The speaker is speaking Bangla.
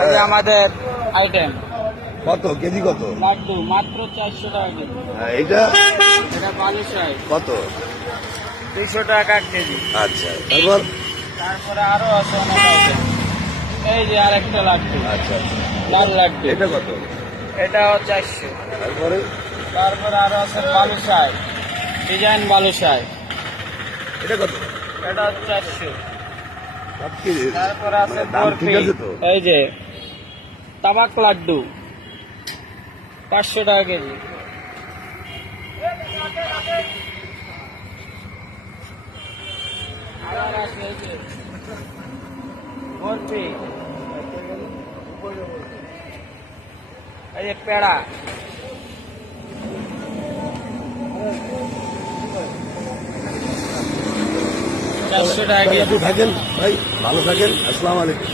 এই যে আমাদের আইটেম কত কেজি কত? লাড্ডু মাত্র 400 টাকা কেজি। এটা এটা বালুশাহী কত? 200 টাকা কেজি। আচ্ছা, তারপর তারপরে আরো আছে অনেক আইটেম। এই যে আরেকটা লাড্ডু, আচ্ছা আচ্ছা, লাল লাড্ডু, এটা কত? এটাও 400। তারপরে তারপরে আরো আছে বালুশাহী, ডিজাইন বালুশাহী, এটা কত? এটা 400। সব কি তারপরে আছে দাম ঠিক বরফি, আছে তো? এই যে তামাক লাড্ডু 500 টাকা কেজি। আবার আছে এই যে বরফি, এই যে পেড়া 400 টাকা কেজি। থাকেন ভাই, ভালো থাকেন, আসসালামু আলাইকুম।